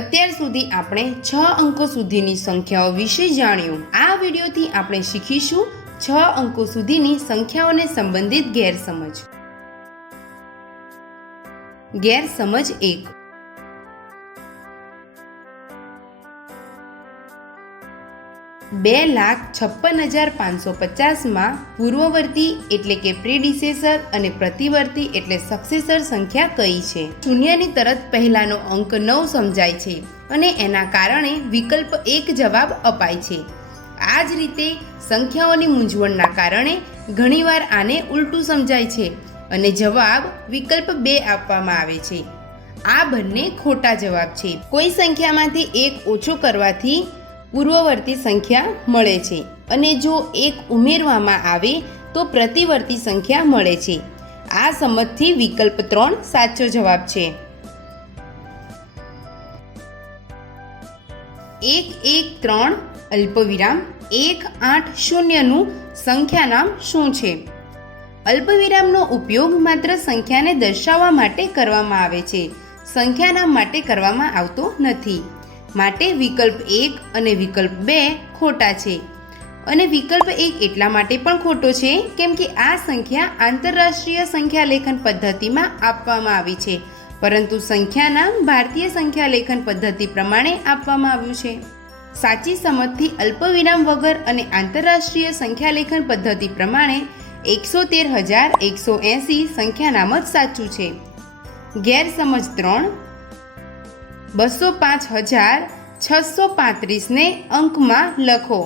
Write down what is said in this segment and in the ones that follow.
અત્યાર સુધી આપણે 6 અંકો સુધીની સંખ્યાઓ વિશે જાણ્યું। આ વિડીયોથી આપણે શીખીશું 6 અંકો સુધીની સંખ્યાઓને સંબંધિત ગેરસમજ। ગેરસમજ 1। 2,56,550 માં પૂર્વવર્તી એટલે કે પ્રીડિસેસર અને પ્રતિવર્તી એટલે સક્સેસર સંખ્યા કઈ છે? શૂન્યની તરત પહેલાનો અંક 9 સમજાય છે અને એના કારણે વિકલ્પ 1 જવાબ અપાય છે। આ જ રીતે સંખ્યાઓની મૂંઝવણના કારણે ઘણીવાર આને ઉલટું સમજાય છે અને જવાબ વિકલ્પ 2 આપવામાં આવે છે। આ બંને ખોટા જવાબ છે। કોઈ સંખ્યામાંથી 1 ઓછો કરવાથી પૂર્વવર્તી સંખ્યા મળે છે અને જો 1 ઉમેરવામાં આવે તો પ્રતિવર્તી સંખ્યા મળે છે। આ સમજથી વિકલ્પ 3 સાચો જવાબ છે। 113 અલ્પવિરામ 180 નું સંખ્યા નામ શું છે? અલ્પવિરામનો ઉપયોગ માત્ર સંખ્યાને દર્શાવવા માટે કરવામાં આવે છે, સંખ્યા નામ માટે કરવામાં આવતો નથી। માટે વિકલ્પ 1 અને વિકલ્પ 2 ખોટા છે અને વિકલ્પ 1 એટલા માટે પણ ખોટો છે કેમ કે આ સંખ્યા આંતરરાષ્ટ્રીય સંખ્યા લેખન પદ્ધતિમાં આપવામાં આવી છે, પરંતુ સંખ્યા નામ ભારતીય સંખ્યા લેખન પદ્ધતિ પ્રમાણે આપવામાં આવ્યું છે। સાચી સમજથી અલ્પવિરામ વગર અને આંતરરાષ્ટ્રીય સંખ્યા લેખન પદ્ધતિ પ્રમાણે 113,180 સંખ્યા નામ જ સાચું છે। ગેરસમજ 3। 205,635 ને અંકમાં લખો।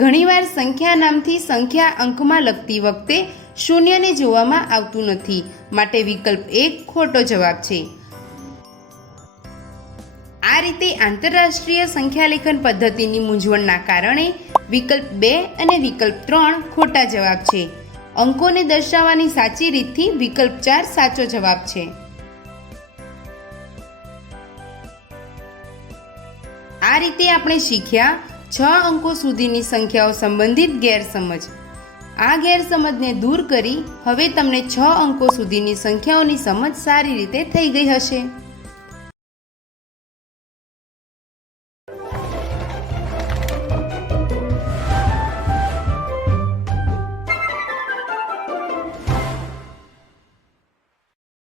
ઘણીવાર સંખ્યા નામથી સંખ્યા અંકમાં લખતી વખતે શૂન્યને જોવામાં આવતું નથી, માટે વિકલ્પ 1 ખોટો જવાબ છે। આ રીતે આંતરરાષ્ટ્રીય સંખ્યા લેખન પદ્ધતિની મૂંઝવણના કારણે વિકલ્પ 2 અને વિકલ્પ 3 ખોટા જવાબ છે। અંકોને દર્શાવવાની સાચી રીતથી વિકલ્પ 4 સાચો જવાબ છે। આ રીતે આપણે શીખ્યા 6 અંકો સુધીની સંખ્યાઓ સંબંધિત ગેરસમજ। આ ગેરસમજને દૂર કરી હવે તમને 6 અંકો સુધીની સંખ્યાઓની સમજ સારી રીતે થઈ ગઈ હશે।